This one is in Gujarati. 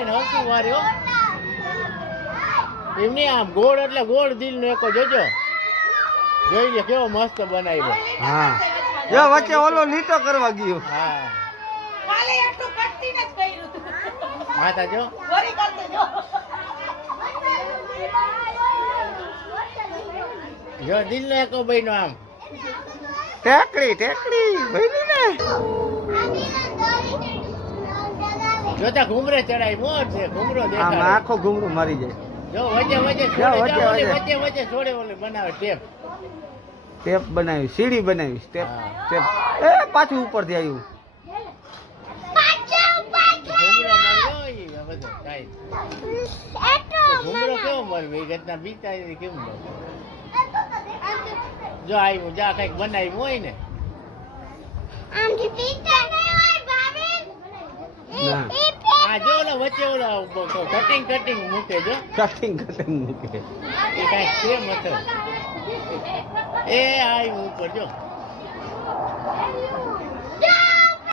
લાઈન હરતું મારી હો એમની આમ ગોળ એટલે ગોળ દિલ નો એક જોજો જોઈ લે કેવો મસ્ત બનાવ્યો હા જો વચ્ચે ઓલો લીટો કરવા ગયો હા કાલે આટલું કટતી ન કર્યું હા તા જો વરી કરતે જો જો દિલ નો એક બહેનો આમ ટેકડી ભાઈ ને જોતા ઘુમરે ચડાય મોર છે ઘુમરો આમ દેખાય આખો ઘૂમરું મારી જાય જો વચ્ચે વચ્ચે, વચ્ચે છોડે ઓલે બનાવે ટેપ સ્ટેપ બનાવી સીડી બનાવી સ્ટેપ હા. સ્ટેપ એ પાછું ઉપરથી આવ્યું ઘુમરો માર્યો ઈ બધો કાઈ ઘુમરો કેવો માર્યો એ ઘટના બીતા એ કેમ માર્યો? જો આવ્યું જા કઈક બનાવ્યું હોય ને ના આ જો ઓલા વચ્ચે ઓલા કટિંગ મૂકે જો કટિંગ મૂકે એ કઈક છે મતલબ એ આવ્યું ઉપર જો